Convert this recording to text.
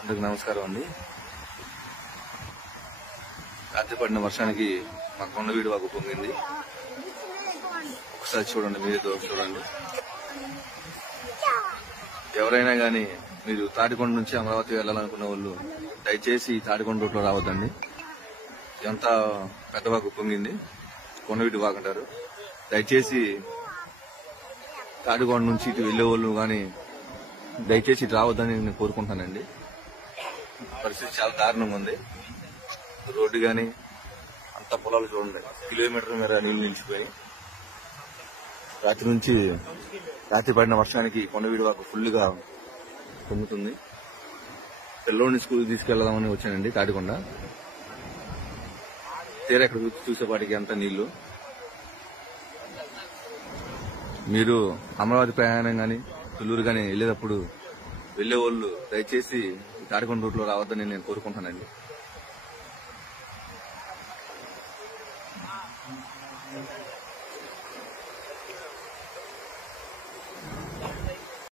అందరికి నమస్కారం అండి. రాత్రి పడిన వర్షానికి మా కొండవీడు వాగు పొంగింది. ఒకసారి చూడండి, మీరే చూడండి. ఎవరైనా గానీ మీరు తాడికొండ నుంచి అమరావతి వెళ్లాలనుకున్న వాళ్ళు దయచేసి తాడికొండ రూట్లో రావద్దండి. ఎంత పెద్ద వాగు పొంగింది, కొండవీడు వాగు అంటారు. దయచేసి తాడికొండ నుంచి ఇటు వెళ్లే వాళ్ళు గానీ దయచేసి ఇటు రావద్దని నేను కోరుకుంటానండి. పరిస్థితి చాలా దారుణంగా ఉంది. రోడ్డు గాని అంత పొలాలు చూడండి, కిలోమీటర్ మేర నీళ్లు నిలిచిపోయి. రాత్రి పడిన వర్షానికి కొండవీడు వాగు ఫుల్ గా పొంగుతుంది. పిల్లోడిని స్కూల్ తీసుకెళ్దామని వచ్చానండి తాడికొండ. తీరా ఇక్కడ చూసేపాటికి అంత నీళ్లు. మీరు అమరావతి ప్రయాణం గాని తుళ్లూరు గాని వెళ్లేటప్పుడు వెళ్లే వాళ్ళు దయచేసి తాడికొండ రూట్లో రావద్దని నేను కోరుకుంటానండి.